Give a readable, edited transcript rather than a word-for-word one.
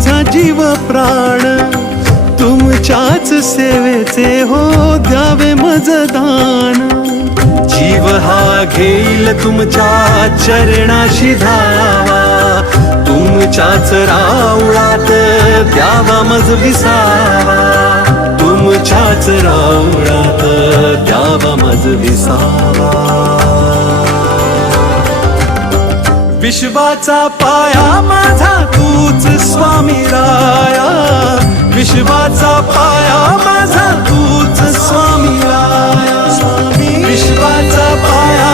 माझा जीव प्राण तुमच्याच सेवेचे हो द्यावे मजदान जीव हा घेईल तुमच्या चरणाशी धावा तुमच्याच राऊळात द्यावा मज विसावा तुमच्याच राऊळात द्यावा मज विसावा विश्वाचा पाया माझा तूच स्वामी राया विश्वाचा पाया माझा तूच स्वामी राया विश्वाचा पाया